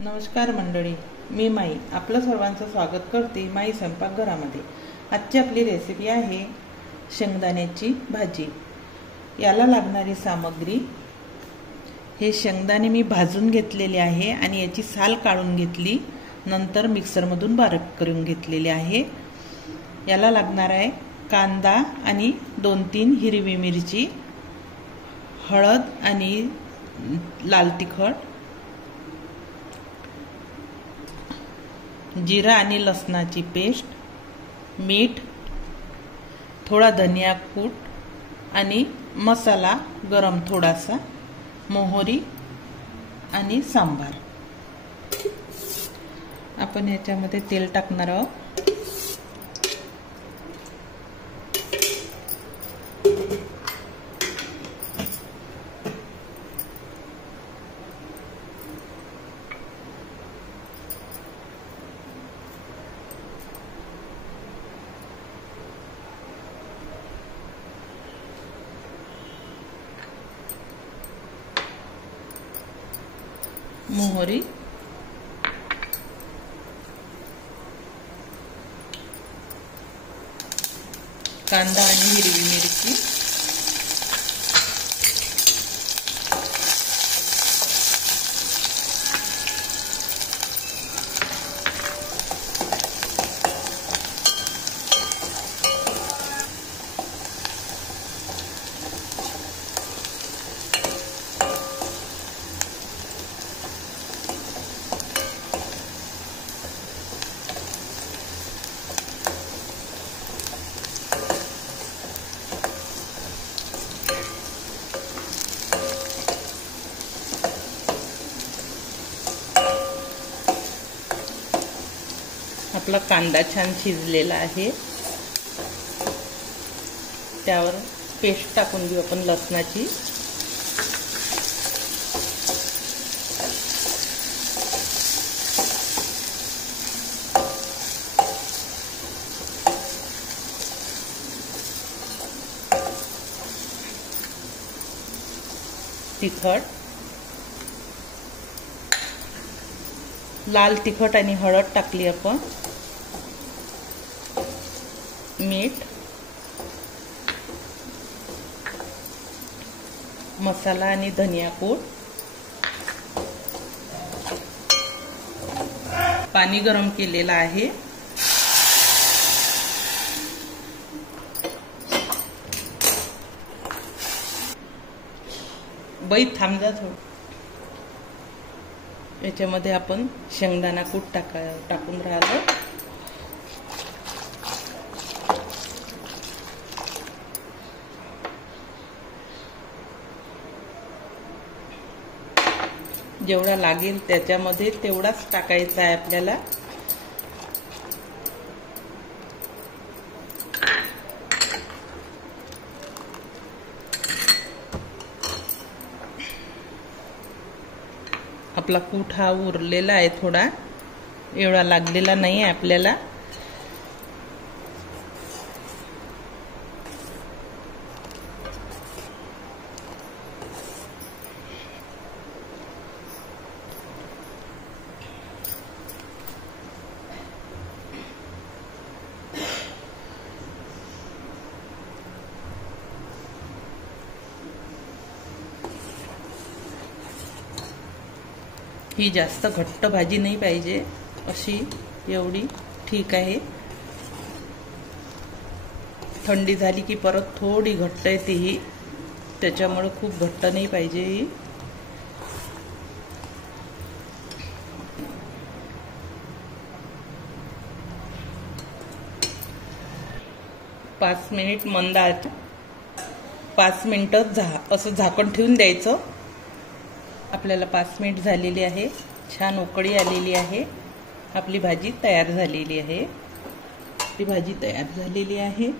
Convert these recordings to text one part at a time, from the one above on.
नमस्कार मंडळी, मी माई आपलं सर्वांचं स्वागत करते माई स्वयंपाकघरामध्ये। आजची आपली रेसिपी आहे शेंगदाण्याची भाजी। याला लागणारी सामग्री, हे शेंगदाणे मी भाजून घेतलेले आहे आणि याची साल काढून घेतली, नंतर मिक्सरमधून बारीक करून घेतलेले आहे। याला लागणार आहे कांदा आणि 2-3 हिरवी मिरची, हळद आणि लाल तिखट, जीरा आणि लसणाची पेस्ट, मीठ, थोडा धनिया कूट आणि मसाला गरम थोडासा, मोहरी आणि सांबार। आपण याच्यामध्ये तेल टाकणार आहोत। मोहरी, कांदा आणि हिरवी मिरची, आपला कांदा छान शिजलेला आहे। त्यावर पेस्ट टाकून घेऊ आपण लसणाची। तिखट, लाल तिखट आणि हळद टाकली आपण, मीठ, मसाला आणि धनिया कूट, पाणी गरम केलेलं आहे। बाई थांब जा थोडं। याच्यामध्ये आपण शेंगदाणा कूट टाकून राहिलो। जेवढा लागेल त्याच्यामध्ये तेवढाच टाकायचा आहे आपल्याला। आपला कूट हा उरलेला आहे, थोडा एवढा लागलेला नाही आहे आपल्याला। ही जास्त घट्ट भाजी नाही पाहिजे, अशी एवढी ठीक आहे। थंडी झाली की परत थोडी घट्ट येते ही, त्याच्यामुळे खूप घट्ट नाही पाहिजे ही। पाच मिनिट मंद आचेवर 5 मिनिटं असं झाकण ठेवून द्यायचं। आपल्याला 5 मिनिट झालेली आहे, छान उकळी आलेली आहे, आपली भाजी तयार झालेली आहे। ही भाजी तयार झालेली आहे।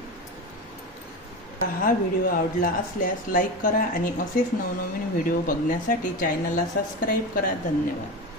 हा व्हिडिओ आवडला असल्यास लाईक करा आणि असेच नवनवीन व्हिडिओ बघण्यासाठी चॅनलला सबस्क्राईब करा। धन्यवाद।